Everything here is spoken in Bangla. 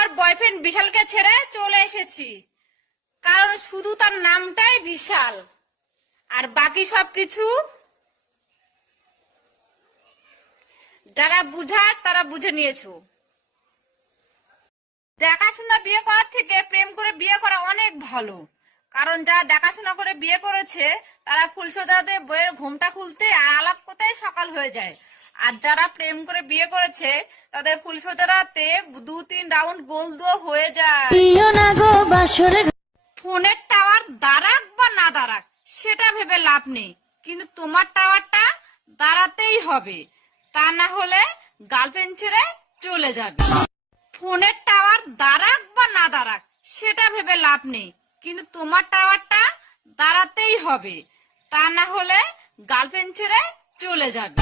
আমার বয়ফ্রেন্ড বিশালকে ছেড়ে চলে এসেছি, কারণ শুধু তার নামটাই বিশাল, আর বাকি সবকিছু যারা বুঝার তারা বুঝে নিয়েছো। দেখাশোনা বিয়ে করার থেকে প্রেম করে বিয়ে করা অনেক ভালো, কারণ যারা দেখাশোনা করে বিয়ে করেছে তারা ফুলসজ্জাতে বইয়ের ঘুমটা খুলতে আর আলাপ করতে সকাল হয়ে যায়, আর যারা প্রেম করে বিয়ে করেছে তাদের ফুলসজ্জাতে 2-3 রাউন্ড গোল দুও হয়ে যায়। ফোনের টাওয়ার দাঁড়াক বা না দাঁড়াক সেটা ভেবে লাভ নেই, কিন্তু তোমার টাওয়ারটা দাঁড়াতেই হবে, তা না হলে গার্লফ্রেন্ড ছেড়ে চলে যাবে। ফোনের টাওয়ার দাঁড়াক বা না দাঁড়াক সেটা ভেবে লাভ নেই, কিন্তু তোমার টাওয়ারটা দাঁড়াতেই হবে, তা না হলে গার্লফ্রেন্ড ছেড়ে চলে যাবে।